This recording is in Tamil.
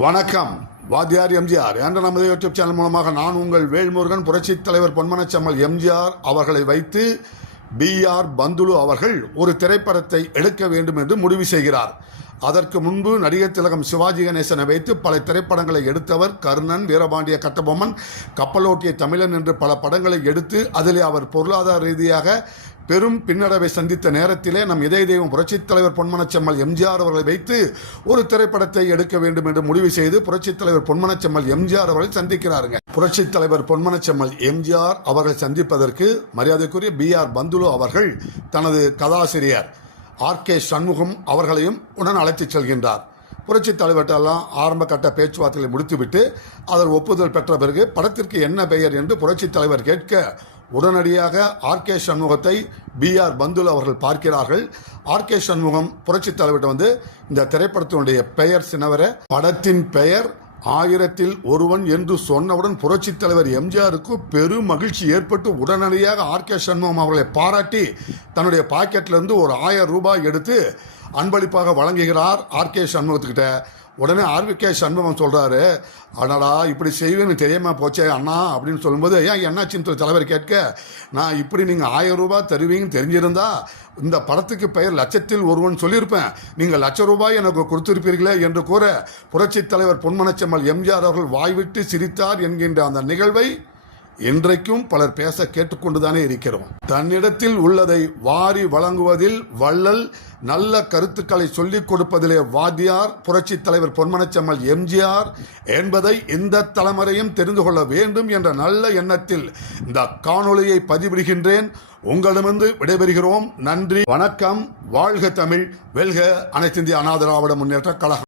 வணக்கம். வாத்தியார் எம்ஜிஆர் என்ற நமது யூடியூப் சேனல் மூலமாக நான் உங்கள் வேல்முருகன். புரட்சித் தலைவர் பொன்மனச்செம்மல் எம்ஜிஆர் அவர்களை வைத்து B.R. பந்துலு அவர்கள் ஒரு திரைப்படத்தை எடுக்க வேண்டும் என்று முடிவு செய்கிறார். அதற்கு முன்பு நடிகர் திலகம் சிவாஜி கணேசனை வைத்து பல திரைப்படங்களை எடுத்தவர். கர்ணன், வீரபாண்டிய கட்டபொம்மன், கப்பலோட்டிய தமிழன் என்று பல படங்களை எடுத்து அதிலே அவர் பொருளாதார ரீதியாக பெரும் பின்னடைவை சந்தித்த நேரத்திலே நம் இதய தெய்வம் புரட்சித் தலைவர் பொன்மனச்செம்மல் எம்ஜிஆர் அவர்களை வைத்து ஒரு திரைப்படத்தை எடுக்க வேண்டும் என்று முடிவு செய்து புரட்சித் தலைவர் பொன்மனச்செம்மல் எம்ஜிஆர் அவர்களை சந்திக்கிறாருங்க. புரட்சித் தலைவர் பொன்மனச்செம்மல் எம்ஜிஆர் அவர்களை சந்திப்பதற்கு மரியாதைக்குரிய B.R. பந்துலு அவர்கள் தனது கதாசிரியர் R.K. சண்முகம் அவர்களையும் உடன் அழைத்துச் செல்கின்றார். புரட்சித் தலைவர்கிட்டெல்லாம் ஆரம்ப கட்ட பேச்சுவார்த்தைகளை முடித்துவிட்டு அதன் ஒப்புதல் பெற்ற பிறகு படத்திற்கு என்ன பெயர் என்று புரட்சித் தலைவர் கேட்க உடனடியாக R.K. சண்முகத்தை B.R. பந்துலு அவர்கள் பார்க்கிறார்கள். R.K. சண்முகம் புரட்சித் தலைவர்கிட்ட இந்த திரைப்படத்தினுடைய பெயர் சின்னவர படத்தின் பெயர் 1000ல் ஒருவன் என்று சொன்னவுடன் புரட்சித் தலைவர் எம்ஜிஆருக்கு பெரும் மகிழ்ச்சி ஏற்பட்டு உடனடியாக R.K. சண்முகம் அவர்களை பாராட்டி தன்னுடைய பாக்கெட்டிலிருந்து ஒரு 1000 ரூபாய் எடுத்து அன்பளிப்பாக வழங்குகிறார் R.K. சண்முகத்துக்கிட்ட. உடனே R.K. சண்முகம் சொல்றாரு, அடடா இப்படி செய்வேன்னு தெரியாம போச்சே அண்ணா அப்படின்னு சொல்லும்போது, ஏன் என்னாச்சின்னு தலைவர் கேட்க, நான் இப்படி நீங்க 1000 ரூபாய் தருவீங்கன்னு தெரிஞ்சிருந்தா இந்த படத்துக்கு பெயர் 1000ல் ஒருவன் சொல்லியிருப்பேன், நீங்க 1,00,000 ரூபாய் எனக்கு கொடுத்திருப்பீர்களே என்று கூற புரட்சித் தலைவர் பொன்மனச்செம்மல் எம்ஜிஆர் அவர்கள் வாய்விட்டு சிரித்தார் என்கின்ற அந்த நிகழ்வை இன்றைக்கும் பலர் பேச கேட்டுக்கொண்டுதானே இருக்கிறோம். தன்னிடத்தில் உள்ளதை வாரி வழங்குவதில் வள்ளல், நல்ல கருத்துக்களை சொல்லிக் கொடுப்பதிலே வாத்தியார் புரட்சித் தலைவர் பொன்மனச்செம்மல் எம்ஜிஆர் என்பதை இந்த தலைமுறையும் தெரிந்து கொள்ள வேண்டும் என்ற நல்ல எண்ணத்தில் இந்த காணொளியை பதிவிடுகின்றேன். உங்களிடமிருந்து விடைபெறுகிறோம். நன்றி, வணக்கம். வாழ்க தமிழ், வெல்க அனைத்திந்திய அண்ணா திராவிட முன்னேற்ற கழகம்.